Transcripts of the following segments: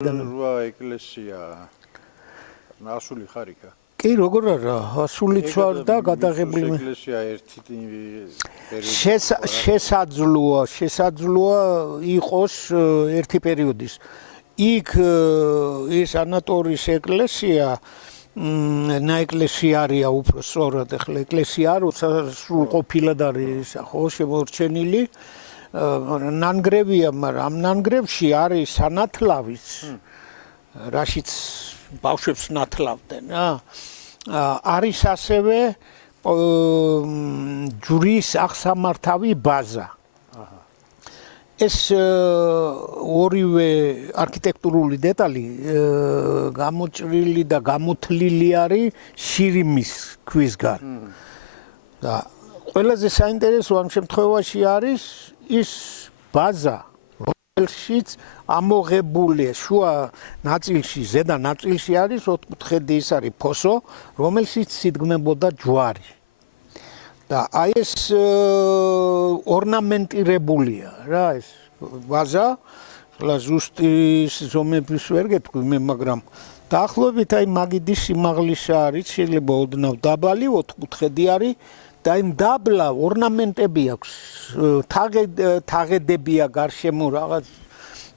რვა ეკლესია ასული ხარ იქა? კი, როგორ არა, ასულიც ვარ და გადაღებული ეკლესია ერთი შესაძლოა იყოს ერთი პერიოდის. იქ ეს ანატორის ეკლესია ნაეკლესიარია უფრო სწორად, ახლა ეკლესია როცა სრულყოფილად არის ხო შემორჩენილი. ნანგრევია, მაგრამ ამ ნანგრევში არის სანათლავის, რაშიც ბავშვებს ნათლავდნენ, არის ასევე ჯვრის აღსამართავი ბაზა. ეს ორივე არქიტექტურული დეტალი გამოჭრილი და გამოთლილი არის შირიმის ქვისგან. და ყველაზე საინტერესო ამ შემთხვევაში არის ის ბაზა, რომელშიც ამოღებულია შუა ნაწილში, ზედა ნაწილში არის ოთხკუთხედი ის არის ფოსო, რომელშიც სიდგმებოდა ჯვარი. და აი ეს ორნამენტირებულია რა ეს ბაზა, ზუსტი ზომების ვერ გეტყვი მე, მაგრამ დაახლოებით აი მაგიდის სიმაღლისა არის, შეიძლება ოდნავ დაბალი, ოთხკუთხედი არის. და იმ დაბლა ორნამენტები აქვს, თაღედებია გარშემო რაღაც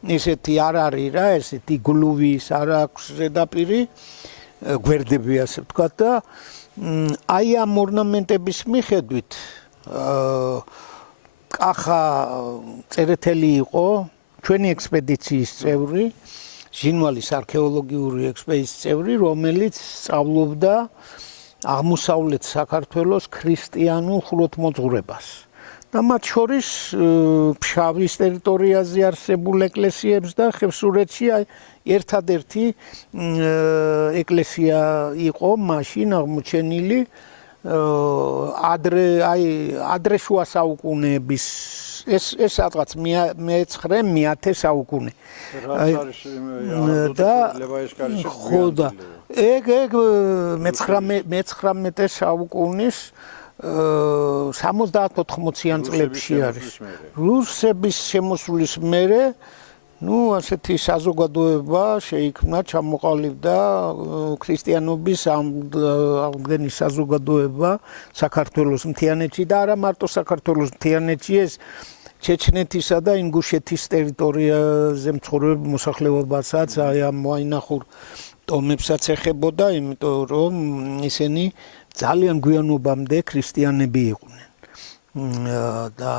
ისეთი არ არის რა, ესეთი გლუვის არ აქვს ზედაპირი, გვერდები ასე ვთქვათ და აი ამ ორნამენტების მიხედვით კახა წერეთელი იყო ჩვენი ექსპედიციის წევრი, ჟინვალის არქეოლოგიური ექსპედიციის წევრი, რომელიც სწავლობდა აღმოსავლეთ საქართველოს ქრისტიანულ ხუროთმოძღვრებას და მათ შორის ფშავის ტერიტორიაზე არსებულ ეკლესიებს და ხევსურეთში ერთადერთი ეკლესია იყო მაშინ აღმოჩენილი ადრე შუა საუკუნეების ეს რაღაც მე-9-10 საუკუნე. და ხო და ეგ მე-19 საუკუნის 70-80-იან წლებში არის. რუსების შემოსვლის მერე ასეთი საზოგადოება შეიქმნა, ჩამოყალიბდა ქრისტიანობის ამდენი საზოგადოება საქართველოს მთიანეთში და არა მარტო საქართველოს მთიანეთში, ეს ჩეჩნეთისა და ინგუშეთის ტერიტორიაზე მცხოვრებ მოსახლეობასაც აი ამ ვაინახურ ტომებსაც ეხებოდა, იმიტომ რომ ისინი ძალიან გვიანობამდე ქრისტიანები იყვნენ. და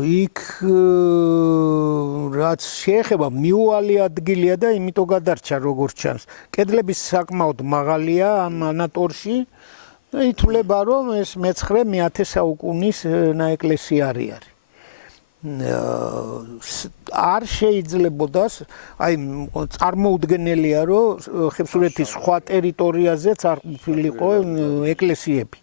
იქ რაც შეეხება მიუვალი ადგილია და იმიტომ გადარჩა როგორც ჩანს. კედლები საკმაოდ მაღალია ამ ანატორში და ითვლება რომ ეს მე-9-10 საუკუნის ნაეკლესიარი არის. არ შეიძლებოდა, აი წარმოუდგენელია რომ ხევსურეთის სხვა ტერიტორიაზეც არ ყოფილიყო ეკლესიები.